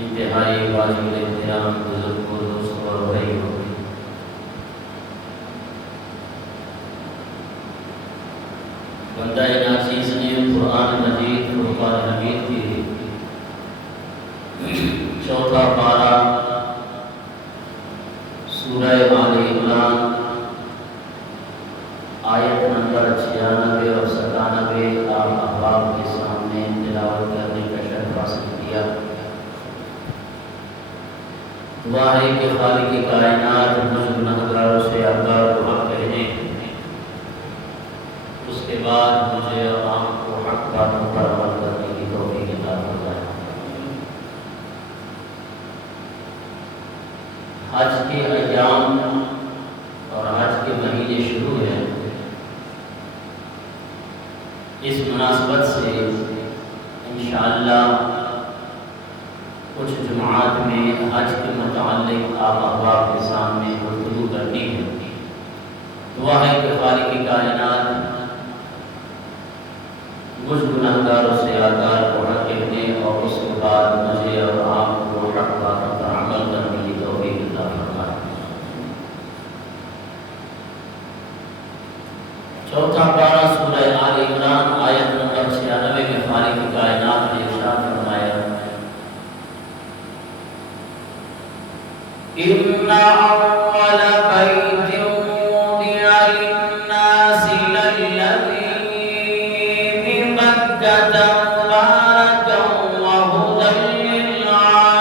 انتہائی واجب احترام بزرگوں دوستوں اور بھائیوں، بندہ ناچیز نے قرآن مجید فرقان حمید کی چوتھا پارہ سورہ آل عمران آیت نمبر 96 اور 97 آپ احباب کے سامنے تلاوت کرنے کا شرف حاصل کیا۔ دعا ہے کہ خالق کائنات مجھ گنہگاروں سے آگاہ کو حق کہنے، اس کے بعد مجھے اور آپ کو حق باتوں پر عمل کرنے کی توفیق عطا فرمائے۔ حج کے ایام اور حج کے مہینے شروع ہیں، اس مناسبت سے انشاءاللہ کچھ جمعات میں حج کے متعلق آپ احباب کے سامنے گفتگو کرنی ہے۔ دعا ہے کہ خالق کائنات مجھ گنہگاروں سے آگاہ کو حق کہنے اور اس کے بعد مجھے اور آپ کو حق باتوں پر عمل کرنے کی توفیق عطا فرمائے۔ چوتھا پارہ سورہ آل عمران آیت نمبر 96 میں خالق کائنات نے ارشاد فرمایا، إِنَّ أَوَّلَ بَيْتٍ وُضِعَ لِلنَّاسِ لَلَّذِي بِبَكَّةَ مُبَارَكًا وَهُدًى لِلْعَالَمِينَ۔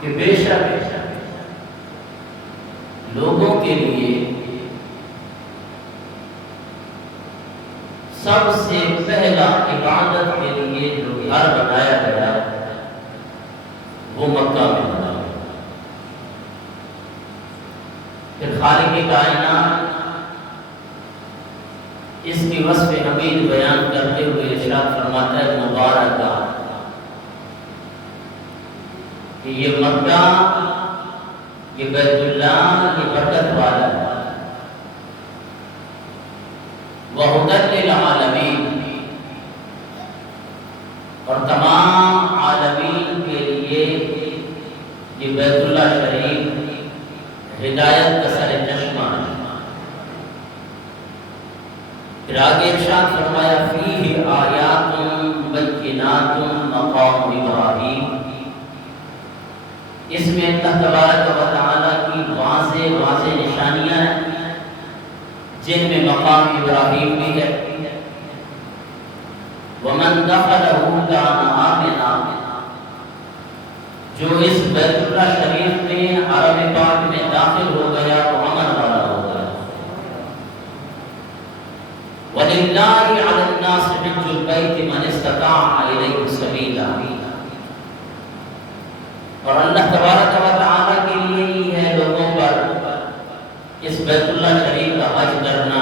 کہ بے شک لوگوں کے لیے سب سے پہلا عبادت کے لیے جو گھر بنایا گیا وہ مکہ میں بنا گیا۔ پھر خالق کائنات اس کی وصف حمید بیان کرتے ہوئے ارشاد فرماتا ہے مبارکہ، کہ یہ مکہ، یہ بیت اللہ، یہ برکت والا ہے۔ وَهُدًى لِلْعَالَمِينَ، اور تمام عالمین کے لیے یہ بیت اللہ شریف ہدایت کا سر چشمہ ہے۔ پھر آگے ارشاد فرمایا فِيهِ آیَاتٌ بَيِّنَاتٌ مَقَامُ إِبْرَاہِیم، اس میں اللہ تبارک و تعالیٰ کی واضح نشانیاں ہیں جن میں مقام ابراہیم بھی ہے۔ وَمَنْ دَخَلَهُ كَانَ آمِنًا، جو اس بیت اللہ شریف میں حرم پاک میں داخل ہو گیا تو امن والا ہو گیا۔ وَلِلَّهِ عَلَى النَّاسِ حِجُّ الْبَيْتِ مَنِ اسْتَطَاعَ إِلَيْهِ سَبِيلًا، اور اللہ تبارک و تعالیٰ کے لیے ہی ہے لوگوں پر اس بیت اللہ شریف کا حج کرنا،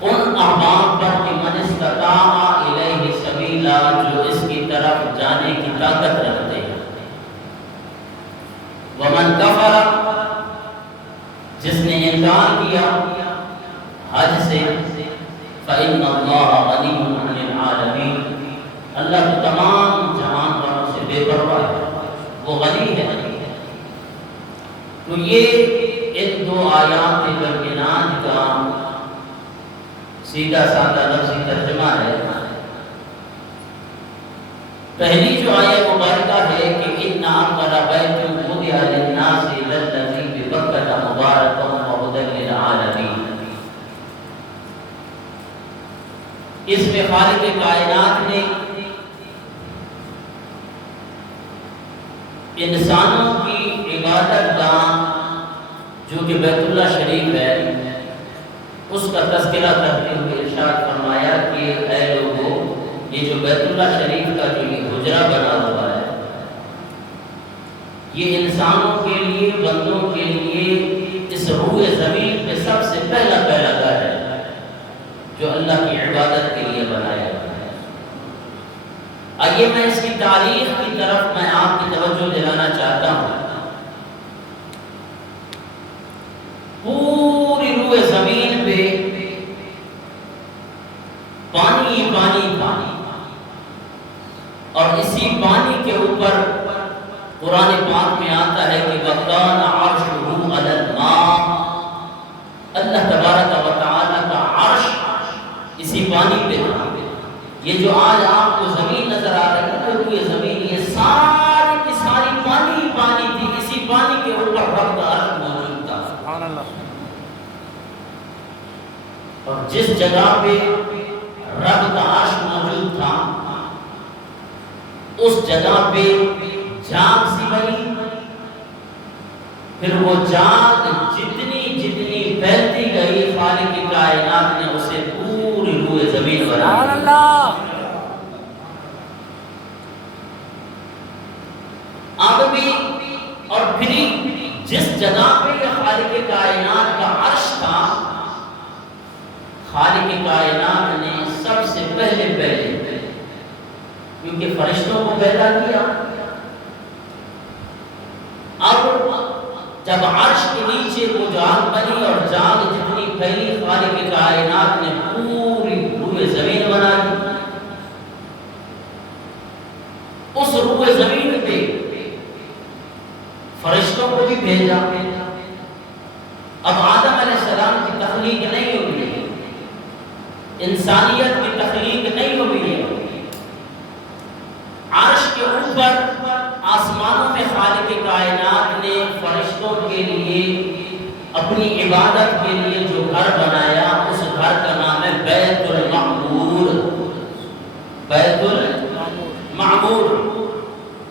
ان احباب پر کہ من استطاع الیہ سبیلا، جو اس کی طرف جانے کی طاقت رکھتے ہیں۔ ومن کفر، جس نے انکار کیا حج سے، فإن اللہ غنی عن العالمین، اللہ تو تمام جہان والوں سے بے پرواہ ہے، وہ غنی ہے۔ تو یہ ان دو آیات بینات کا سیدھا سادہ لفظی ترجمہ ہے۔ پہلی جو آیت مبارکہ ہے کہ إِنَّ أَوَّلَ بَيْتٍ وُضِعَ لِلنَّاسِ لَلَّذِي بِبَكَّةَ مُبَارَكًا وَهُدًى لِلْعَالَمِينَ، اس میں خالق کائنات نے انسانوں کی عبادت گاہ جو کہ بیت اللہ شریف ہے اس کا تذکرہ کرتے ہوئے ارشاد فرمایا کہ اے لوگوں، یہ جو بیت اللہ شریف کا جو یہ حجرہ بنا ہوا ہے، یہ انسانوں کے لیے، بندوں کے لیے اس روئے زمین پہ سب سے پہلا گھر ہے جو اللہ کی عبادت کے لیے بنایا گیا ہے۔ آئیے میں اس کی تاریخ کی طرف میں آپ کی توجہ دلانا چاہتا قرآن پاک میں آتا ہے کہ وَكَانَ عَرْشُهُ عَلَى الْمَاءِ، اللہ تبارک و تعالیٰ کا عرش اسی پانی پہ تھا۔ یہ جو آج آپ کو زمین نظر آ رہی ہے تو یہ زمین، یہ ساری کی ساری پانی ہی پانی تھی، اسی پانی کے اوپر رب کا عرش موجود تھا۔ سبحان اللہ۔ اور جس جگہ پہ رب کا عرش موجود تھا اس جگہ پہ جاگ سی بنی، پھر وہ جاگ جتنی جتنی پھیلتی گئی خالق کائنات نے اسے پوری روئے زمین بنا دیا۔ اب بھی اور پھر جس جگہ پہ یہ خالق کائنات کا عرش تھا، خالق کائنات نے سب سے پہلے کیونکہ فرشتوں کو پیدا کیا، اب جب عرش کے نیچے وہ جاگ بنی اور جاگ جتنی پھیلی خالق کائنات نے پوری روئے زمین بنا دی۔ اس روئے زمین پہ فرشتوں کو بھی بھیجا۔ اب آدم علیہ السلام کی تخلیق نہیں ہوئی ہے، انسانیت کی تخلیق نہیں ہوئی ہے۔ عرش کے اوپر آسمانوں میں خالق کائنات نے فرشتوں کے لیے اپنی عبادت کے لیے جو گھر بنایا، اس گھر کا نام ہے بیت المعمور۔ بیت المعمور،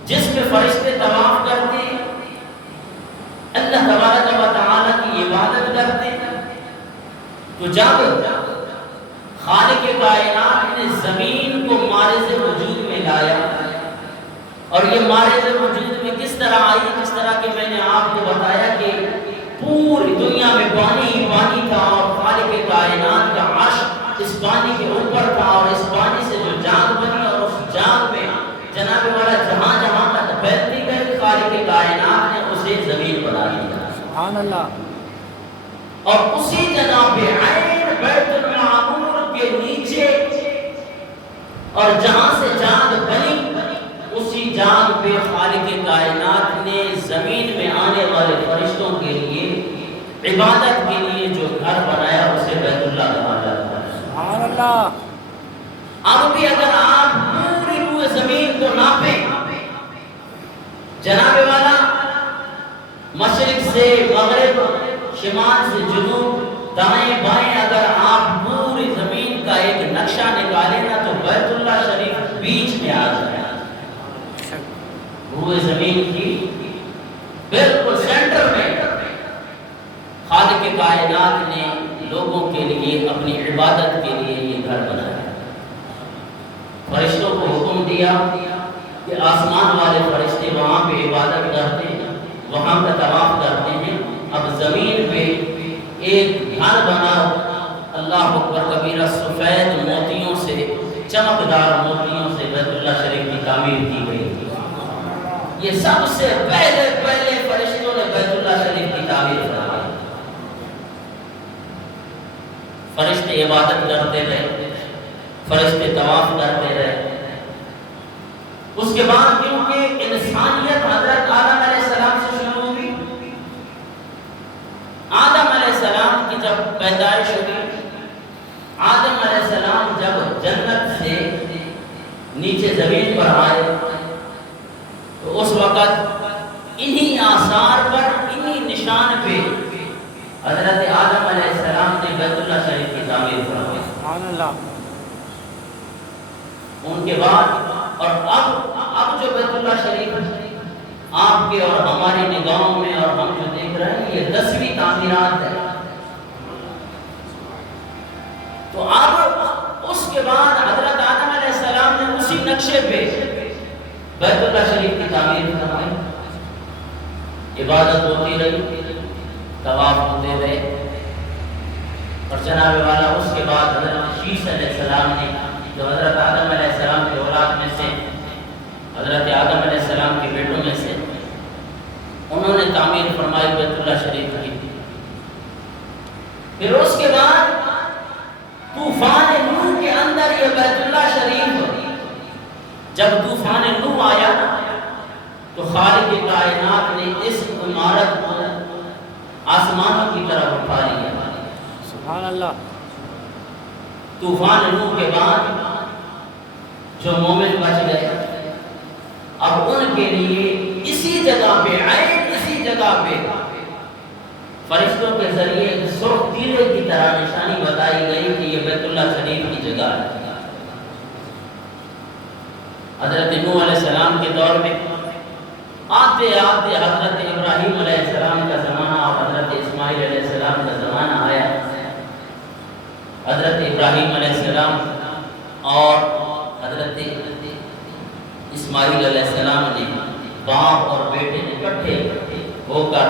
جس میں فرشتے طواف کرتے ہیں، اللہ تبارک و تعالیٰ کی عبادت کرتے ہیں۔ تو جب خالق کائنات نے زمین کو مارز وجود میں لایا، اور یہ مارز وجود میں کس طرح آئی، جس طرح کہ میں نے آپ کو بتایا کہ پوری دنیا میں پانی ہی پانی تھا، اور خالق کائنات کا عرش اس پانی کے اوپر تھا، اور اس پانی سے جو جاگ بنی اور اس جاگ میں جناب والا جہاں جہاں تک پھیلتی گئی، خالق کائنات نے اسے زمین بنا دیا۔ سبحان اللہ۔ اور اسی جناب عین بیت المعمور کے نیچے اور جہاں سے جاگ بنی، اسی جاگ پہ خالق کائنات نے زمین میں آنے والے فرشتوں کے لیے عبادت کے لیے جو گھر بنایا اسے بیت اللہ کہا جاتا ہے۔ سبحان اللہ۔ اب بھی اگر آپ پوری روئے زمین کو ناپیں، جناب والا مشرق سے مغرب، شمال سے جنوب، دائیں بائیں اگر آپ پوری زمین کا ایک نقشہ نکالیں نا تو بیت اللہ شریف بیچ میں آ جائے، روئے زمین کی بالکل سینٹر میں خالق کائنات نے لوگوں کے لیے اپنی عبادت کے لیے یہ گھر بنایا۔ فرشتوں کو حکم دیا کہ آسمان والے فرشتے وہاں پہ عبادت کرتے ہیں، وہاں پہ طواف کرتے ہیں، اب زمین پہ ایک گھر بناؤ، اللہ اکبر کبیرہ، سفید موتیوں سے، چمکدار موتیوں سے بیت اللہ شریف کی تعمیر کی گئی تھی۔ یہ سب سے پہلے فرشتوں نے بیت اللہ شریف کی تعمیر کرائی۔ فرشتے عبادت کرتے رہے، فرشتے طواف کرتے رہے۔ اس کے بعد کیونکہ انسانیت حضرت آدم علیہ السلام سے شروع ہوئی، آدم علیہ السلام کی جب پیدائش ہوئی، آدم علیہ السلام جب جنت سے نیچے زمین پر آئے تو اس وقت انہی آثار پر، انہی نشان پہ حضرت آدم علیہ السلام نے بیت اللہ شریف کی تعمیر فرمائی۔ سبحان اللہ۔ ان کے بعد اور اب جو بیت اللہ شریف آپ کے اور ہماری نگاہوں میں اور ہم جو دیکھ رہے ہیں، یہ 10ویں تعمیرات ہے۔ تو اب اس کے بعد حضرت آدم علیہ السلام نے اسی نقشے پہ بیت اللہ شریف کی تعمیر فرمائی، عبادت ہوتی رہی، طواف ہوتے رہے، اور جناب والا اس کے بعد حضرت شیش علیہ السلام نے، جو حضرت آدم علیہ السلام کے اولاد میں سے، حضرت آدم علیہ السلام کے بیٹوں میں سے، انہوں نے تعمیر فرمائی بیت اللہ شریف کی۔ پھر اس کے بعد طوفان نوح کے اندر یہ بیت اللہ شریف، جب طوفان نوح آیا تو خالق کائنات نے اس عمارت کو آسمانوں کی طرف اٹھا لیا. سبحان اللہ. طوفان نوح کے بعد جو مومن بچ گئے اب ان کے لیے اسی جگہ پہ اسی جگہ پہ فرشتوں کے ذریعے سرخ تیرے کی طرح نشانی بتائی گئی کہ یہ بیت اللہ شریف کی جگہ ہے. حضرت نوح علیہ السلام کے دور میں آتے آتے حضرت ابراہیم علیہ السلام کا زمانہ اور حضرت اسماعیل علیہ السلام کا زمانہ آیا. حضرت ابراہیم علیہ السلام اور حضرت اسماعیل علیہ السلام نے باپ اور بیٹے اکٹھے ہو کر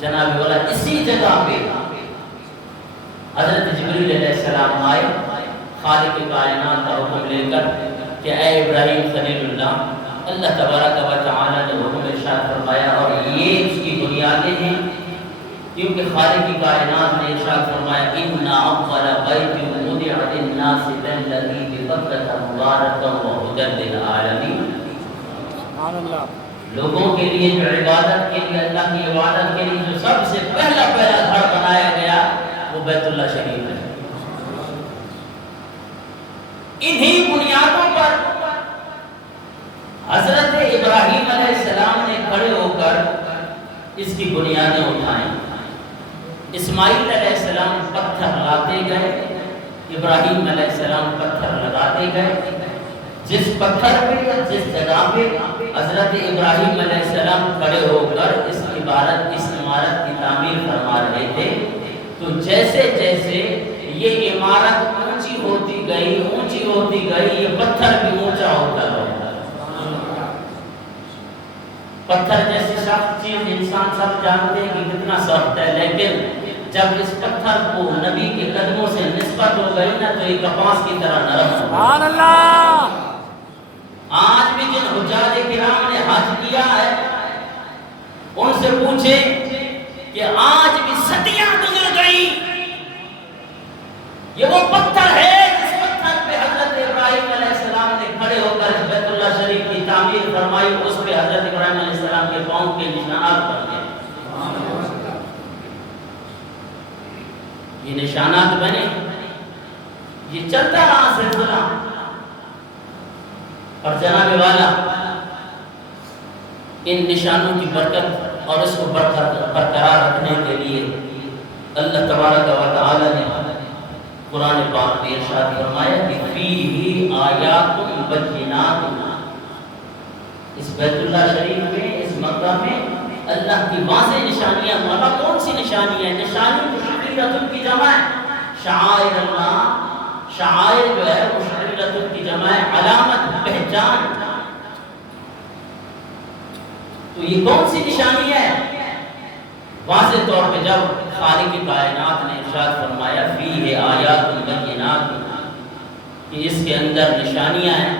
جناب والا اسی جگہ پہ حضرت جبریل علیہ السلام آئے خالق کائنات کا حکم لے کر کہ اے ابراہیم خلیل اللہ اللہ تبارک و تعالی نے حکم ارشاد فرمایا اور یہ اس کی بنیادیں ہیں کیونکہ خالق کائنات نے ارشاد فرمایا ان اول بیت وضع للناس للذی ببکۃ مبارکا وہدی للعالمین. سبحان اللہ. لوگوں کے لیے جو عبادت کے لیے اللہ کی عبادت کے لیے جو سب سے پہلا گھر بنایا گیا وہ بیت اللہ شریف ہے. انہی بنیادوں پر حضرت ابراہیم علیہ السلام نے کھڑے ہو کر اس کی بنیادیں اٹھائیں. اسماعیل علیہ السلام پتھر لاتے گئے, ابراہیم علیہ السلام پتھر لگاتے گئے. جس پتھر پہ جس جگہ پہ حضرت ابراہیم علیہ السلام کھڑے ہو کر اس عمارت کی تعمیر فرما رہے تھے تو جیسے جیسے یہ عمارت اونچی ہوتی گئی یہ پتھر بھی اونچا ہوتا گیا. پتھر جیسی سخت چیز انسان سب جانتے ہیں کہ کتنا سخت ہے, لیکن جب اس پتھر کو نبی کے قدموں سے نسبت ہو گئی نا تو یہ کپاس کی طرح نرم. سبحان اللہ. آج بھی جن حجاج کرام نے حج کیا ہے ان سے پوچھیں کہ آج بھی صدیاں گزر گئی یہ وہ پتھر ہے جس پتھر پہ حضرت ابراہیم علیہ السلام نے کھڑے ہو کر بیت اللہ شریف کی تعمیر فرمائی, اس پہ حضرت ابراہیم علیہ السلام کے پاؤں کے نشانات بنے. یہ نشانات بنے, یہ چلتا رہا سلسلہ. اور جناب والا ان نشانوں کی برکت اور اس کو برقرار رکھنے کے لیے اللہ تبارک و تعالی نے قرآن پاک میں ارشاد فرمایا کہ فیہ آیات بینات. اس بیت اللہ شریف میں اس مکہ میں اللہ کی واضح نشانیاں. مولا کون سی نشانیاں؟ نشانی مشعرۃ کی جمع ہے شعائر اللہ. شعائر جو ہے مشعرۃ کی جمع ہے علامت, پہچان. تو یہ کون سی نشانی ہے؟ واضح طور پہ جب خالق کائنات نے ارشاد فرمایا فیہ آیات بینات کہ اس کے اندر نشانیاں ہیں,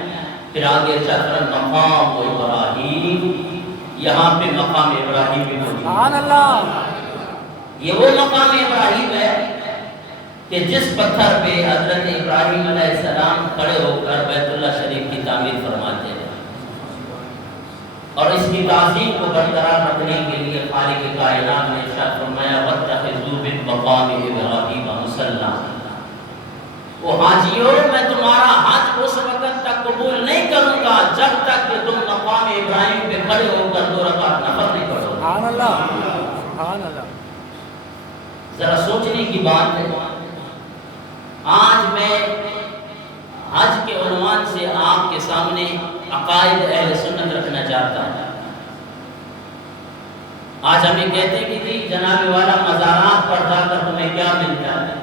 پھر آگے ارشاد فرمایا مقام ابراہیم, یہاں پہ مقام ابراہیم بھی موجود. سبحان اللہ. یہ وہ مقام ابراہیم ہے کہ جس پتھر پہ حضرت ابراہیم علیہ السلام کھڑے ہو کر بیت اللہ شریف کی تعمیر فرماتے ہیں. اور اس کی تعظیم کو برقرار رکھنے کے لیے خالق کائنات نے ارشاد فرمایا واتخذوا من مقام ابراہیم مصلی. وہ حاجیوں میں تمہارا حج اس وقت تک قبول نہیں کروں گا جب تک کہ تم مقام ابراہیم پہ کھڑے ہو کر 2 رکعت نفل نہیں پڑھو. سبحان اللہ. سبحان اللہ. ذرا سوچنے کی بات ہے. آج میں حج کے عنوان سے آپ کے سامنے عقائد اہل سنت رکھنا چاہتا ہوں. آج ہمیں کہتے ہیں کہ جی جناب والا مزارات پر جا کر تمہیں کیا ملتا ہے؟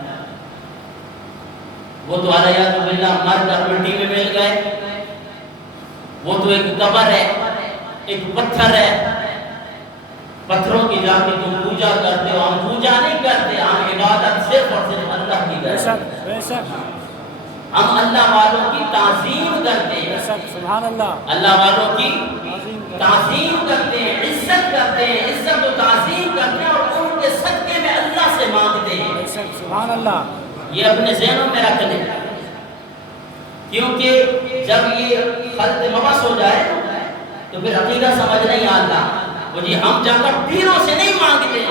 وہ تو علیہ باللہ مر کر مٹی میں مل گئے. وہ تو ایک قبر ہے, ایک پتھر ہے. پتھروں کی جا کے تم پوجا کرتے ہو. ہم پوجا نہیں کرتے, ہم عبادت صرف اور صرف اللہ کی کرتے ہیں. ہم اللہ والوں کی تعظیم کرتے ہیں. سبحان اللہ. اللہ والوں کی تعظیم کرتے ہیں, عزت کرتے ہیں, عزت و تعظیم کرتے ہیں اور ان کے صدقے میں اللہ سے مانگتے ہیں. سبحان اللہ. یہ اپنے ذہنوں میں رکھ لیں, کیونکہ جب یہ خلط مبس ہو جائے تو پھر عقیدہ سمجھ نہیں آتا. وہ جی ہم جا کر پیروں سے نہیں مانگتے،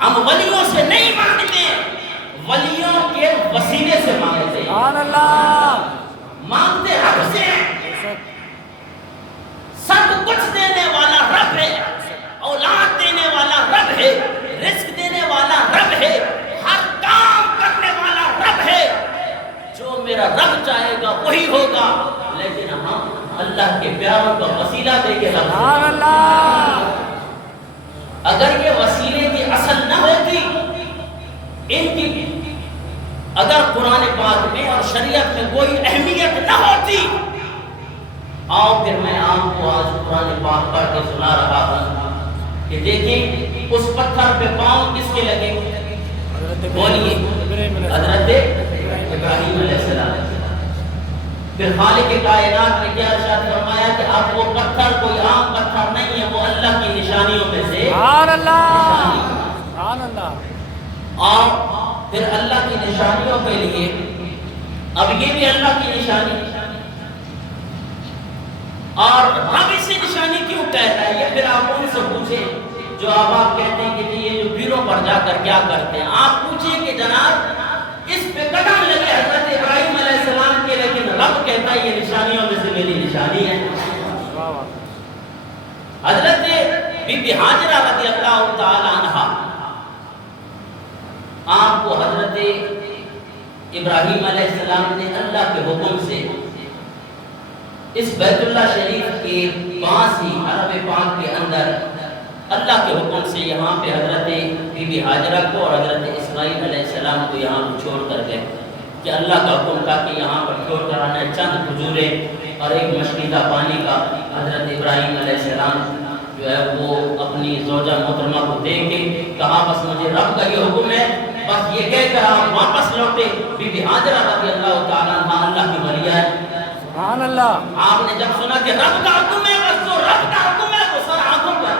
ہم ولیوں سے نہیں مانگتے، ولیوں کے وسیلے سے مانگتے ہیں. سبحان اللہ. مانگتے رب سے. سب کچھ دینے والا رب ہے، اولاد دینے والا رب ہے، رزق دینے والا رب ہے، ہر کام کرنے والا رب ہے. جو میرا رب چاہے گا وہی ہوگا. لیکن ہم اللہ کے پیاروں کا وسیلہ دے کے رب. سبحان اللہ. اگر یہ وسیلے کی اصل نہ ہوتی، ان کی اگر قرآن پاک میں اور شریعت میں کوئی اہمیت نہ ہوتی، آؤ پھر میں آپ کو آج قرآن پاک پڑھ کے سنا رہا ہوں کہ دیکھیں اس پتھر پہ پاؤں کس کے لگے. بولیے حضرت ابراہیم علیہ السلام. پھر خالق کائنات نے کیا ارشاد فرمایا کہ اب وہ پتھر کوئی عام پتھر نہیں ہے، وہ اللہ کی نشانیوں میں سے سبحان اللہ. سبحان اللہ. اور پھر اللہ کی نشانیوں کے لیے اب یہ بھی اللہ کی نشانی، اور رب اسے نشانی کیوں کہتا ہے؟ یہ پھر آپ ان سے پوچھیں جو آپ کہتے ہیں کہ یہ جو پیروں پر جا کر کیا کرتے ہیں. آپ پوچھیں کہ جناب اس پہ قدم لگے حضرت ابراہیم علیہ السلام کے، لیکن رب کہتا ہے یہ نشانیوں میں سے میری نشانی ہے. حضرت بی بی ہاجرہ رضی اللہ تعالی عنہا، آپ کو حضرت ابراہیم علیہ السلام نے اللہ کے حکم سے اس بیت اللہ شریف کے پاس ہی حرم پاک کے اندر اللہ کے حکم سے یہاں پہ حضرت بی بی ہاجرہ کو اور حضرت اسماعیل علیہ السلام کو یہاں پہ چھوڑ کر گئے کہ اللہ کا حکم تھا کہ یہاں پر چھوڑ کر آنا. چند کھجوریں اور ایک مشکیدہ پانی کا حضرت ابراہیم علیہ السلام جو ہے وہ اپنی زوجہ محترمہ کو دے کے کہا بس مجھے رب کا یہ حکم ہے، بس یہ کہہ کر آپ واپس لوٹے. بی بی ہاجرہ رضی اللہ تعالیٰ عنہ اللہ کی ولیہ ہے. سبحان اللہ. آپ نے جب سنا کہ رب کا حکم ہے، بس جو رب کا حکم ہے وہ سر آنکھوں پر.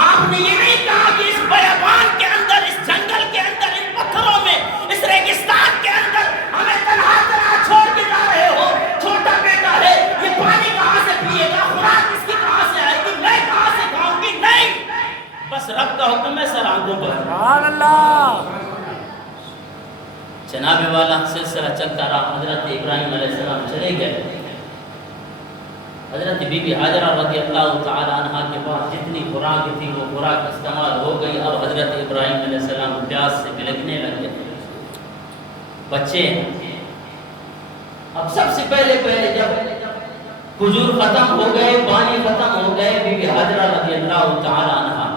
آپ نے یہ نہیں کہا کہ اس بیابان کے اندر، اس جنگل کے اندر، ان پتھروں میں، اس ریگستان کے اندر ہمیں تنہا تنہا چھوڑ کے جا رہے ہو، چھوٹا بیٹا ہے، یہ پانی کہاں سے پیے گا، خوراک اس کی کہاں سے آئے گی، میں کہاں سے کھاؤں گی. نہیں، بس رب کا حکم ہے سر آنکھوں پر. سبحان اللہ. جناب والا سلسلہ چلتا رہا. حضرت ابراہیم علیہ السلام چلے گئے. حضرت بی بی ہاجرہ رضی اللہ تعالی عنہ کے پاس جتنی خوراک تھی وہ خوراک استعمال ہو گئی. اب حضرت ابراہیم علیہ السلام پیاس سے بلکنے لگے. بچے اب سب سے پہلے جب کھجور ختم ہو گئے، پانی ختم ہو گئے، بی بی ہاجرہ رضی اللہ تعالی عنہ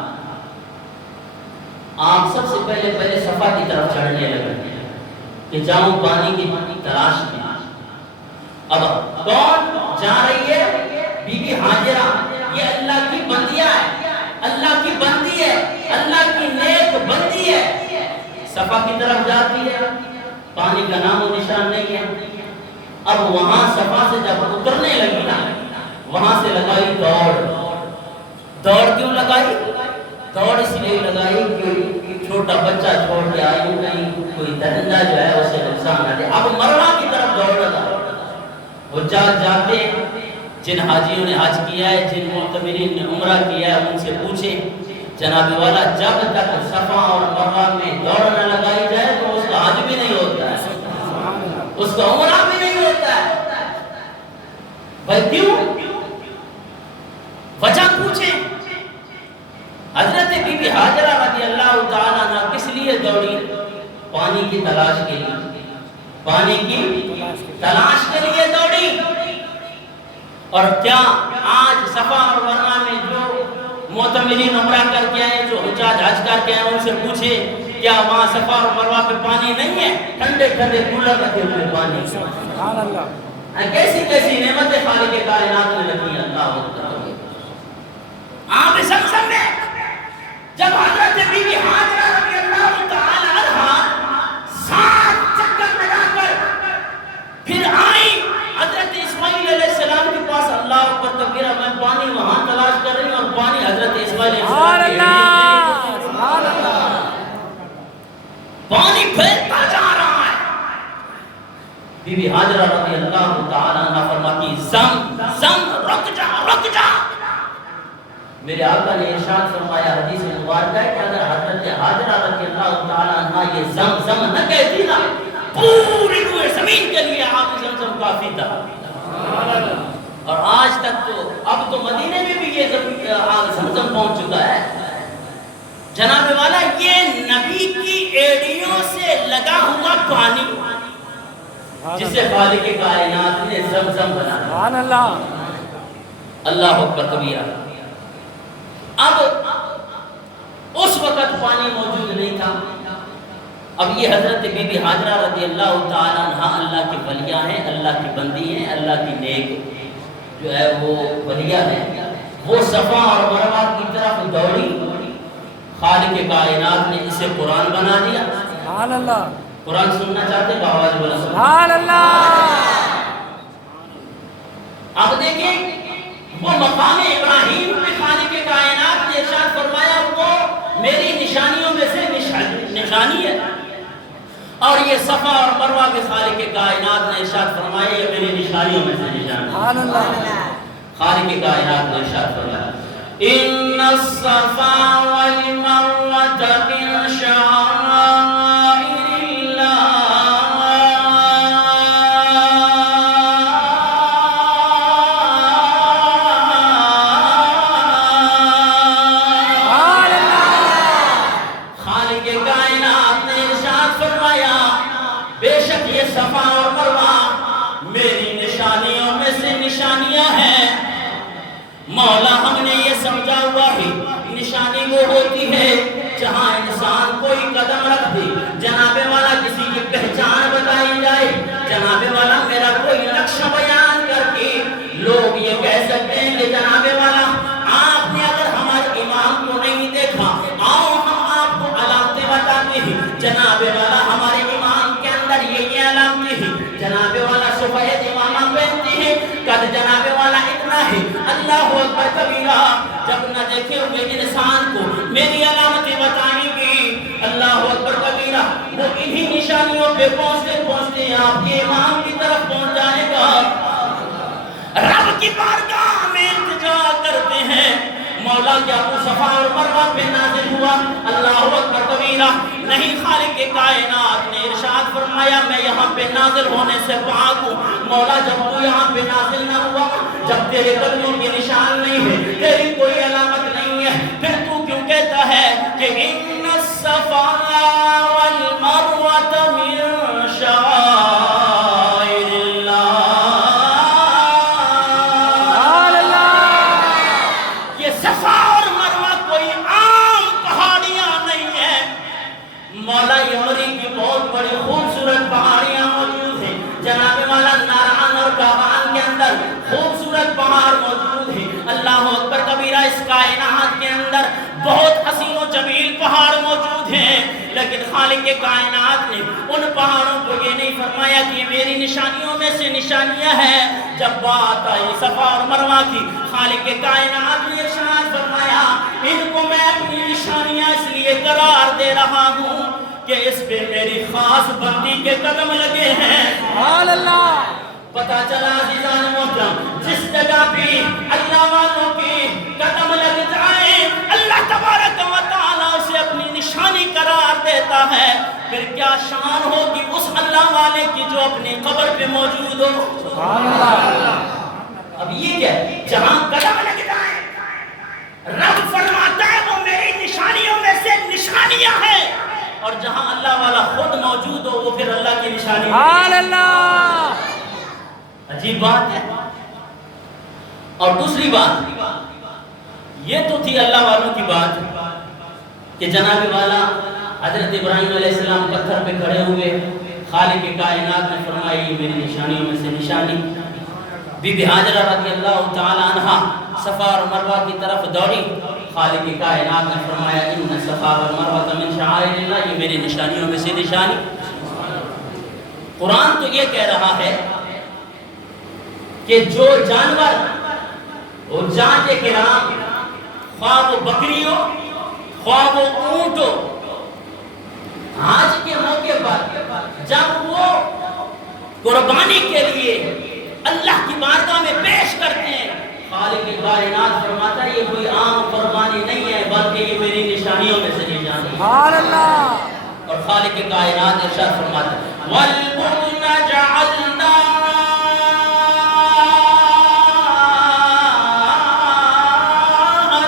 آپ سب سے پہلے صفا کی طرف چڑھنے لگے کہ جاؤں پانی کی تلاش میں. اب کون جا رہی ہے؟ بی بی ہاجرہ. یہ اللہ کی بندیاں ہے، اللہ کی بندی ہے، اللہ کی نیک بندی ہے. صفا کی طرف جاتی ہے، پانی کا نام و نشان نہیں ہے. اب وہاں صفا سے جب اترنے لگی نا، وہاں سے لگائی دوڑ کیوں لگائی؟ دوڑ اس لیے لگائی کہ چھوٹا بچہ چھوڑ کے آئی، کہیں کوئی درندہ جو ہے اسے نقصان نہ دے. اب مروا کی طرف دوڑ لگا. وہ جاتے جن حاجیوں نے حج کیا ہے، جن معتمرین نے عمرہ کیا ہے، ان سے پوچھیں جناب والا جب تک صفا اور مروہ میں دوڑ نہ لگائی جائے تو اس کا حج بھی نہیں ہوتا ہے، اس کا عمرہ بھی نہیں ہوتا ہے. بھائی کیوں؟ وجہ پوچھیں. حضرت بی بی ہاجرہ رضی اللہ تعالیٰ عنہ کس لیے دوڑی؟ پانی کی تلاش کے لیے، پانی کی تلاش کے لیے دوڑی. اور کیا آج صفا اور مروہ میں جو معتمرین عمرہ کر کے آئے، جو حجاج حج کر کے آئے، ان سے پوچھے کیا وہاں صفا اور مروہ پہ پانی نہیں ہے؟ ٹھنڈے ٹھنڈے کولر رکھے ہوئے پانی. سبحان اللہ. کیسی کیسی نعمتیں خالق کائنات نے رکھی. اللہ اکبر. آپ زمزم میں جب حضرت بی بی ہاجرہ رضی اللہ تعالی عنہا 7 چکر لگا کر پھر آئی حضرت اسماعیل علیہ السلام کے پاس، اللہ اکبر کبیرہ، میں پانی وہاں تلاش کر رہی ہوں اور پانی حضرت اسماعیل علیہ السلام پانی پھیلتا جا رہا ہے. بی بی ہاجرہ رضی اللہ تعالی عنہ فرماتی زم زم رک جا. میرے آقا نے ارشاد فرمایا حدیث مبارکہ ہے کہ اگر حضرت حاجرہ رضی اللہ تعالیٰ عنہ یہ زمزم نہ کہتی نا پوری روئے زمین کے لیے آب زمزم کافی تھا. اور آج تک تو اب تو مدینے میں بھی یہ آب زمزم پہنچ چکا ہے. جناب والا یہ نبی کی ایڑیوں سے لگا ہوا پانی جسے خالق کائنات نے زمزم بنایا. سبحان اللہ. اللہ اکبر کبیرہ. اب اس وقت پانی موجود نہیں تھا. اب یہ حضرت بی بی حاجرہ رضی اللہ تعالیٰ عنہ اللہ کی ولیہ ہیں, اللہ کی بندی ہیں, اللہ کی نیک جو ہے وہ ولیہ ہیں. وہ صفا اور مروہ کی طرف دوڑی. خالق کائنات نے اسے قرآن بنا دیا. سبحان اللہ. قرآن سننا چاہتے ہیں آواز بولا سبحان اللہ. اب دیکھیں وہ مقام ابراہیم پہ خالق کائنات نے ارشاد فرمایا وہ میری نشانیوں میں سے نشانی ہے. اور یہ صفا اور مروہ کے خالق کائنات نے ارشاد فرمایا یہ میری نشانیوں میں سے نشانی ہے. سبحان اللہ. خالق کائنات نے ارشاد فرمایا ان الصفا والمروة من شعائر صفا اور مروہ میری نشانیوں میں سے نشانیاں ہیں. مولا ہم نے یہ سمجھا ہوا ہے نشانی وہ ہوتی ہے جہاں انسان کوئی قدم رکھ دے, جناب والا کسی کی پہچان بتائی جائے, جناب والا میرا کوئی نقش بیان کر کے لوگ یہ کہہ سکتے ہیں کہ جناب والا آپ نے اگر ہمارے امام کو نہیں دیکھا آؤ ہم آپ کو علامتیں بتاتے ہیں. جناب والا ہمارے امام کے اندر یہ علامتیں ہیں. جناب والا سفید امامہ پہنتے ہیں, قد جناب والا اتنا ہے. اللہ اکبر کبیرہ. جب نہ دیکھے ہوئے انسان کو میری علامتیں بتائیں گی. اللہ اکبر کبیرہ. وہ انہی نشانیوں پہ پہنچتے پہنچتے آپ کے امام کی طرف پہنچ جائے گا. رب کی بارگاہ میں التجا کرتے ہیں مولا کیا تو صفا اور مروہ پہ نازل ہوا. اللہ اکبر کبیرہ. نہیں, خالق کائنات نے ارشاد فرمایا میں یہاں پہ نازل ہونے سے پاک ہوں. مولا جب تو یہاں پہ نازل نہ ہوا, جب تیرے قدموں کے نشان نہیں ہے, تیری کوئی علامت نہیں ہے, پھر تو کیوں کہتا ہے کہ ان الصفا والمروة من شعائر اللہ. یہ صفا اور مروہ کوئی عام پہاڑیاں نہیں ہیں. مولا یمری کی بہت بڑی خوبصورت پہاڑیاں موجود ہیں. جناب والا ناران اور کاغان کے اندر خوبصورت پہاڑ موجود ہیں. اللہ اکبر کبیرہ. اس کائنات کے اندر بہت حسین و جمیل پہاڑ موجود ہیں, لیکن خالق کائنات نے ان پہاڑوں کو یہ نہیں فرمایا کہ میری نشانیوں میں سے نشانیاں ہیں. جب بات آئی صفا اور مروہ کی, خالق کائنات نے ارشاد فرمایا ان کو میں اپنی نشانیاں اس لیے قرار دے رہا ہوں کہ اس پہ میری خاص بندی کے قدم لگے ہیں. سبحان اللہ. پتہ چلا عزیزان محترم, جس جگہ بھی اللہ والوں کی قدم لگ جائیں اللہ تبارک و تعالیٰ اسے اپنی نشانی قرار دیتا ہے. پھر کیا شان ہوگی اس اللہ والے کی جو اپنی قبر پہ موجود ہو. سبحان اللہ. اب یہ کیا ہے, جہاں قدم لگ جائیں رب فرماتا ہے وہ میری نشانیوں میں سے نشانیاں ہیں, اور جہاں اللہ والا خود موجود ہو وہ پھر اللہ کی نشانی. سبحان اللہ. عجیب بات ہے. اور دوسری بات یہ تو تھی اللہ والوں کی بات کہ جناب والا حضرت ابراہیم علیہ السلام پتھر پہ کھڑے ہوئے, خالق کائنات نے فرمائی میری نشانیوں میں سے نشانی. بی بی حاجرہ رضی اللہ تعالی عنہ صفا اور مروہ کی طرف دوڑی. خالق کائنات نے فرمایا ان صفا والمروہ من شعائر اللہ, یہ میری نشانیوں میں سے نشانی. قرآن تو یہ کہہ رہا ہے کہ جو جانور وہ جانچ کرام, خواہ وہ بکری ہو خواہ وہ اونٹ ہو, آج کے موقع پر جب وہ قربانی کے لیے اللہ کی بارگاہ میں پیش کرتے ہیں خالق کائنات فرماتا ہے یہ کوئی عام قربانی نہیں ہے بلکہ یہ میری نشانیوں میں سے نشانی ہے۔ سبحان اللہ۔ اور خالق کائنات ارشاد فرماتا ہے وَالْبُدْنَ جَعَلْنَا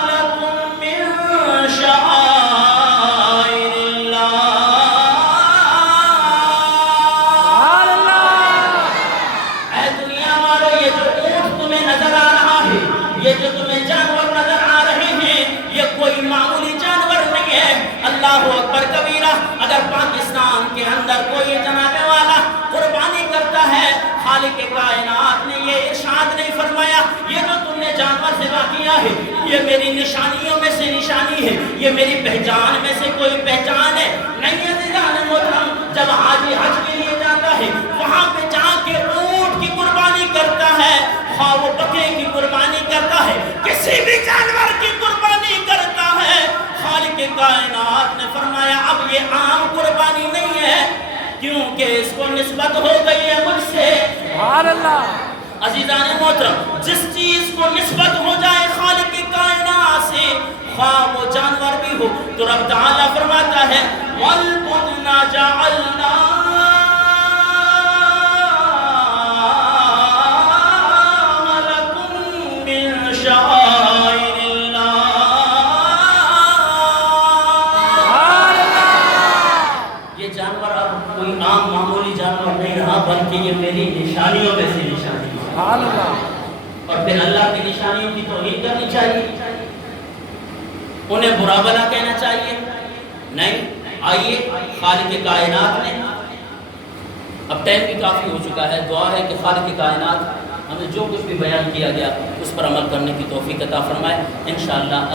لَكُم مِّن شَعَائِرِ اللَّهِ۔ سبحان اللہ۔ اے دنیا والو یہ جو اونٹ تمہیں نظر آ رہا ہے، یہ جو تمہیں جانور نظر آ رہے ہیں، یہ کوئی معمولی جانور نہیں ہے۔ اللہ اکبر کبیرہ۔ اگر پاکستان کے اندر کوئی جناب والا قربانی کرتا ہے، خالق کائنات نے یہ ارشاد نہیں فرمایا یہ جو تم نے جانور ذبح کیا ہے یہ میری نشانیوں میں سے نشانی ہے، یہ میری پہچان میں سے کوئی پہچان ہے نہیں۔ عزیزان محترم، جب حاجی حج کے لیے جاتا ہے وہاں پہ جا کے اونٹ کی قربانی کرتا ہے، خواہ وہ بکرے کی قربانی کرتا ہے، کسی بھی جانور کی قربانی کرتا ہے، خالق کائنات نے فرمایا اب یہ عام قربانی نہیں ہے کیونکہ اس کو نسبت ہو گئی ہے مجھ سے۔ سبحان اللہ۔ عزیزان محترم، جس چیز کو نسبت ہو جائے خالق کائنات سے، خواہ وہ جانور بھی ہو، تو رب تعالیٰ فرماتا ہے وَالْبُدْنَ جَعَلْنَا لَكُم مِّن شَعَائِرِ اللَّهِ۔ سبحان اللہ۔ یہ جانور اب کوئی عام معمولی جانور نہیں رہا بلکہ یہ میری نشانیوں میں سے نشانی ہے۔ سبحان اللہ۔ اور پھر اللہ کی نشانیوں کی توہین کرنی چاہیے، انہیں برا بلا کہنا چاہیے نہیں۔ آئیے خالق کائنات نے، اب ٹائم بھی کافی ہو چکا ہے، دعا ہے کہ خالق کائنات ہمیں جو کچھ بھی بیان کیا گیا اس پر عمل کرنے کی توفیق عطا فرمائے انشاءاللہ۔